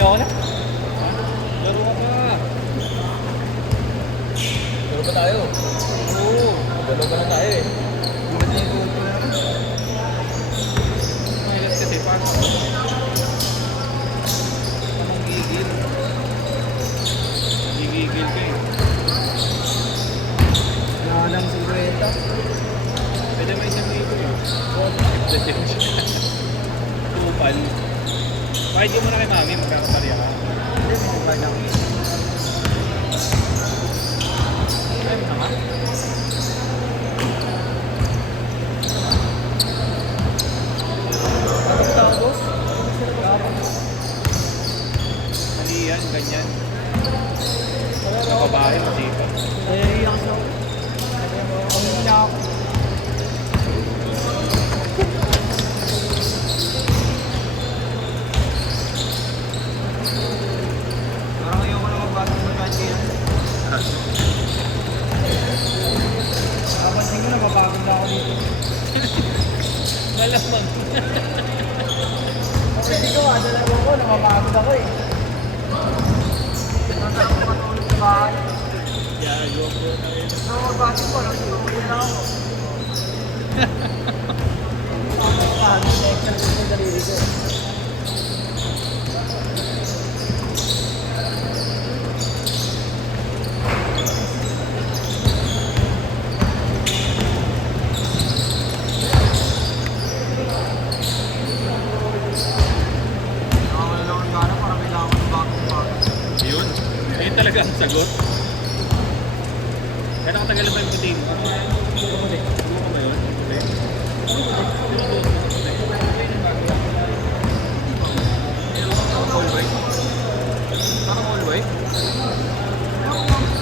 Ayaw ko na. Laro ka pa. Laro pa tayo. Oo. Dalawa pa na tayo eh. Bulat na yung goal ko na. Mahilas kasi paano? Anong gigil? Gigigil ka eh. Nalang 50. Pwede may isang libo eh. Pwede mo siya. Tupal. Kahit yun mo na kay mami, magkakaparya ka. Hindi, may nagbayad ako. Ay, mo naman. Tapos, Mali yan, ganyan. Sa babae, masipat. iiyak siya. Ang hina ako. Parang ayoko na magbagong magkahit kayo. Napansin ko na mabagong na ako dito. Malamang. Kasi ko, dalawa ko, namamagod ako eh. Nasa ko matulog sa bahay. Yeah, go na rin. Nakapagpasok ko, nagtulog na ako. Paano sa exercise ng daliri ko? Nakawala lang ang gana, parang kailangan ko ng bagong bago. Yun. Yun talaga ang sagot. Kaya nakatagal na ba yung puting? Ano ka ba yun? All white? Parang all white?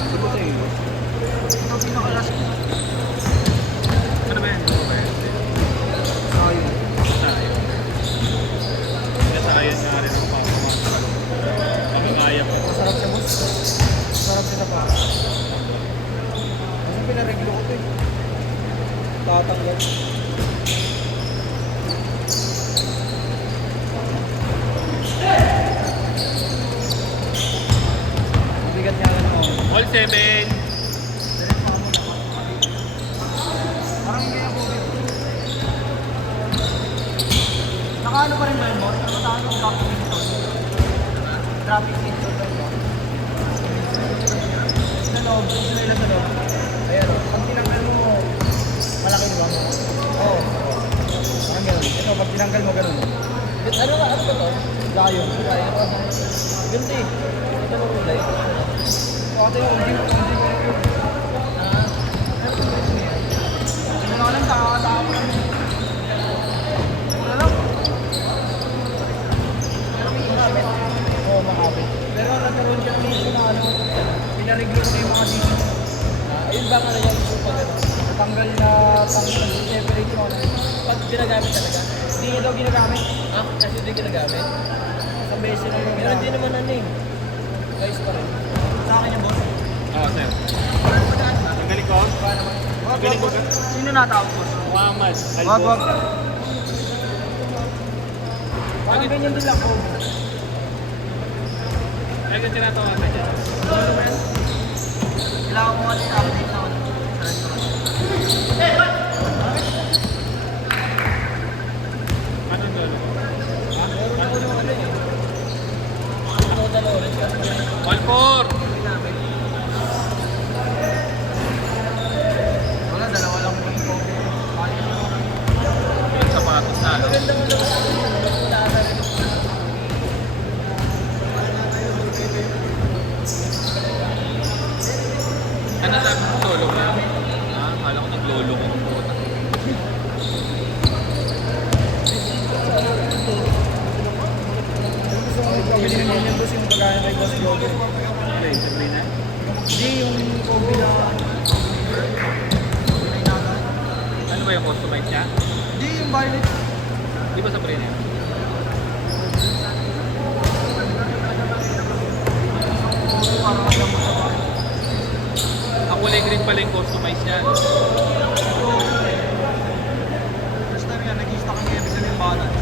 Sabi sa iyo. Ito ang pinakalas ko. Ano ba yan? Ano ba yan? Sayang. Sayang. Sayang nga rin ang pangangaya ko. Masarap siya, boss. Masarap siya sa paa. Kasi pinareglo ko ito eh. Tatanggal. Bigat niya lang ako. All 7. Parang hindi ako bigat. Nakaano pa rin ba yun, boss? Nakataan ng traffic signal. Traffic signal ba yun? Sa loob, sa ilan sa loob. Ayan, pag tinanggal mo, malaki diba mo? Oo. Parang gano'n. Ito, pag tinanggal mo gano'n. Ano ba? Ano ba to? Gayon. Gayon. Ganti. Ito mo kulay. O, ito yung hindi mo. Hindi mo lang takakatama. Wala lang. Pero may makapit. Oo, makapit. Pero nagkaroon siya ng issue na ano, pinareglo ko yung mga dito. Ayun ba nga na yung issue pag ano? Tanggal na separate yung ano. Pag ginagamit talaga? Hindi daw ginagamit. Ah, kasi hindi ginagamit? Sa beses na yung Pero hindi naman ano eh. Guys pa rin. Sa akin yung boss. Oo, sir. Magaling ko? Wag, wag, wag. Sino natawag boss? Muhammad. Wag, wag. Parang ganyan din lang po. Ay, ganyan tinatawa ka dyan. Ano ba yan? Kailangan ko nga din update na ako. Ano yung lolo? Meron ako ng ano eh. Ano ko dalawa rin? All 4! Wala, dalawa lang po yung coffee. Yung sapatos na. Ano? Maganda mo naman ako yun. Wala na rin. Ano sabi mo? Lolo ka? Ah, kala ko naglolo ko. Gusto ko pabili ng ganyan boss yung pagkaya kay Boss Jojo. Okay, Sabrina. Hindi, yung coffee na... Ano ba yung customize niya? Hindi, yung violet. Di ba Sabrina yun? Parang magandang sa bahay. Ang kulay green pala yung customize niya. First time yan, nag-i-stock kami ibig sabihin balance.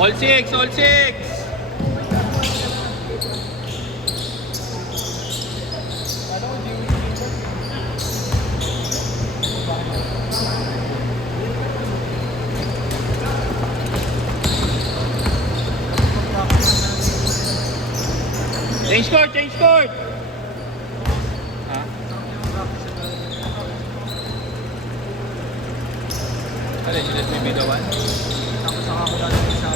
All six, all six. Change court, change court. Ha? Alin, you let me be the one? Tapos saka ko lang yung isa.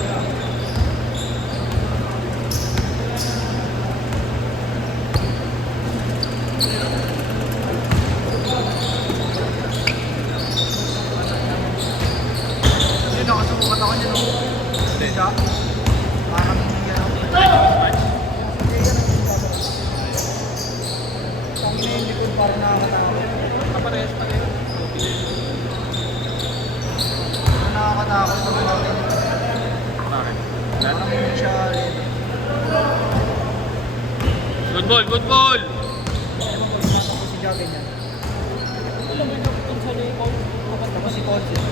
Yun, nakasubukat ako niya nung siya. Parang yan. Ang ina-indicate parang nakakatakot. Kaparehas pa rin. Nakakatakot pag natin. Bakit? Parang hindi siya rin. Good ball, good ball. Ano mo pag tinatakot si Jack ganyan? Tapos si Colson.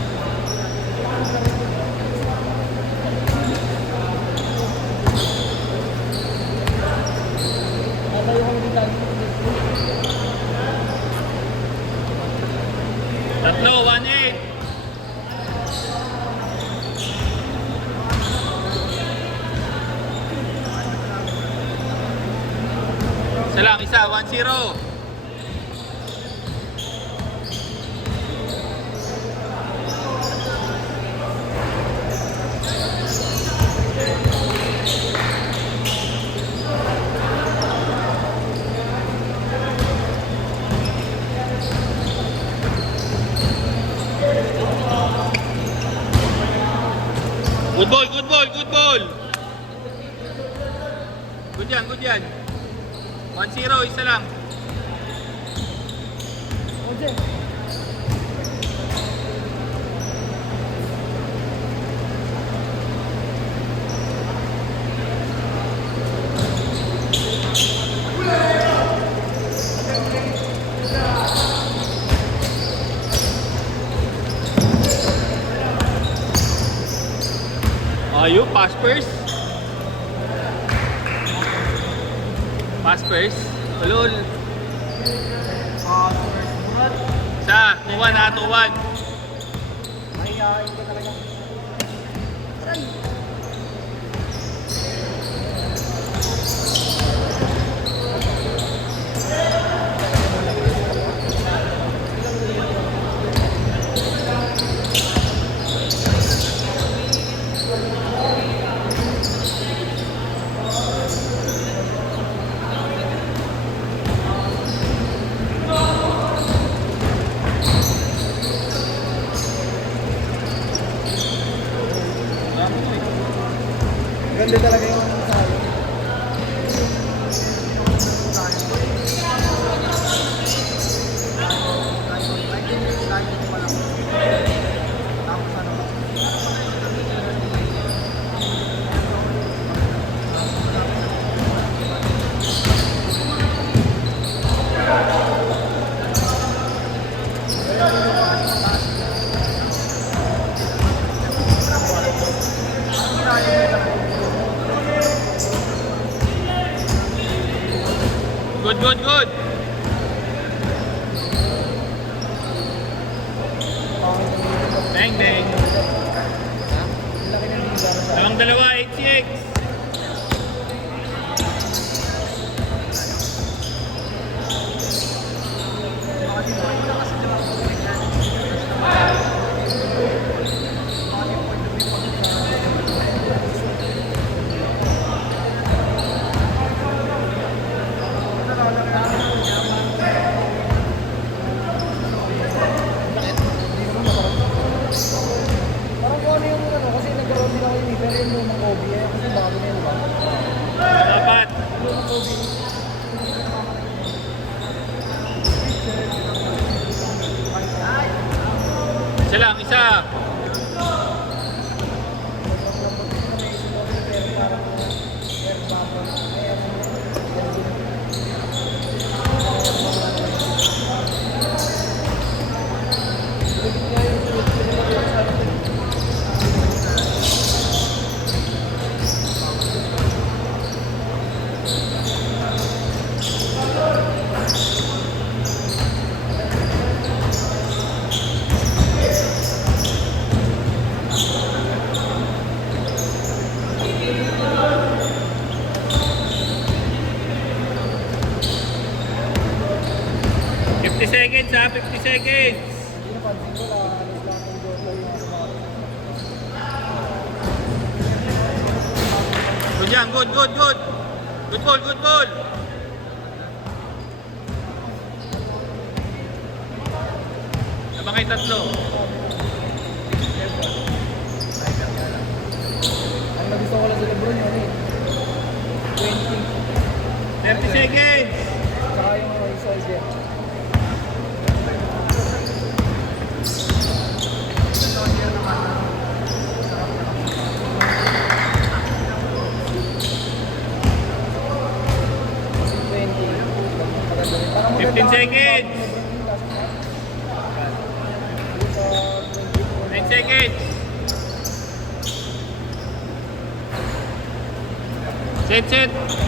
Tayo kami din lagi. Tatlo, 1-8. Isa lang, isa, 1-0. Good ball, good ball, good ball. Good yan, good yan. 1-0, isa lang. Colson. Ayun, pass first. Pass first. Ulol. Isa, 2-1 ha, 2-1. Mahihain ko talaga. Aray! Ganda talaga yung salo. Good, good, good. Bang, bang. Dalawang dalawa, 8-6. Parang kung ano yung ano, kasi nagkaroon din ako yung pero yung lumang Kobe eh, kasi bago na yun, diba? Dapat. Lumang Kobe. Isa lang, isa. seconds ha, 50 seconds. Hindi na pansin ko lang, alis lang ng Jordan yung mga Good yan, good, good, good. Good ball, good ball. Nabangay tatlo. Ang nagusto ko lang sa Lebron yun eh. 20. 30 seconds. Saka yung soldier. Parang 15 seconds. 10 seconds. Set, set.